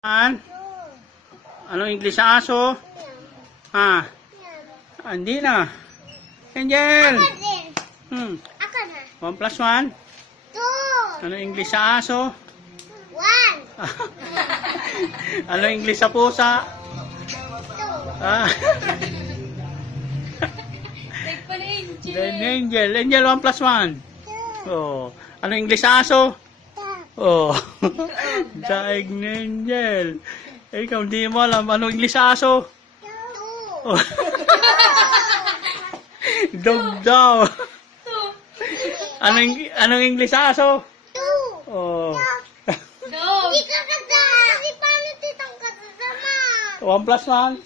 Anong English sa aso? Ha? Hindi na. Angel! Ako na. 1 plus 1? 2. Anong English sa aso? 1. Anong English sa pusa? 2. Ah. Like pala Angel. Then Angel. Angel, 1 plus 1. 2. Oh. Anong English sa aso? 2. Oh. Daig na Angel. Ikaw, hindi mo alam. Anong English sa aso? 2. Oh. Dog daw. Anong English sa aso? 2. Oh. Dog. Hindi ka kasama. Hindi paano titang kasama? 1 plus 1?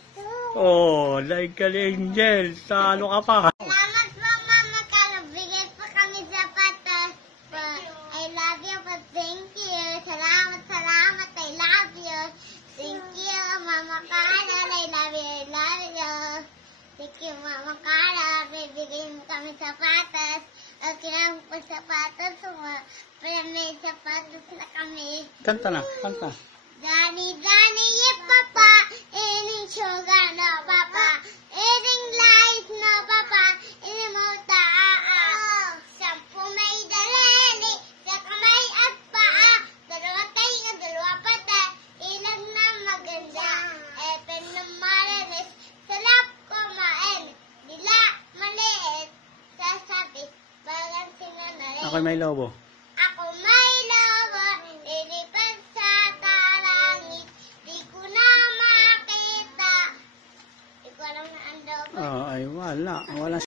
2. Oh, daig ka ni Angel. Talo ka pa. Salamat po, Mama Carla. Bigay pa kami sapatos. I love you, but thank you. Salamat. I love you. Thank you, Mama Carla. I love you. Thank you, Mama Carla. Bibigay mo kami sapatos. Okay lang po sapatos. Pero may sapatos na kami. Kanta na, kanta. Danny, yeah, Papa. Eating sugar, no, Papa. Eating light, no, Papa. Eating mota, Sampu may dalili. Sa kamay at paa. Dalawa tayo, dalawa pata. Ilan na maganda. Epen na marinis. Salap kumain. Dila maliit. Sasabi, bagang sinungaling. Ako'y may lobo. Ako may lobo, lilipad sa talangit. Di ko na makita. Di ko alam na ang lobo. Oh, ay wala. Wala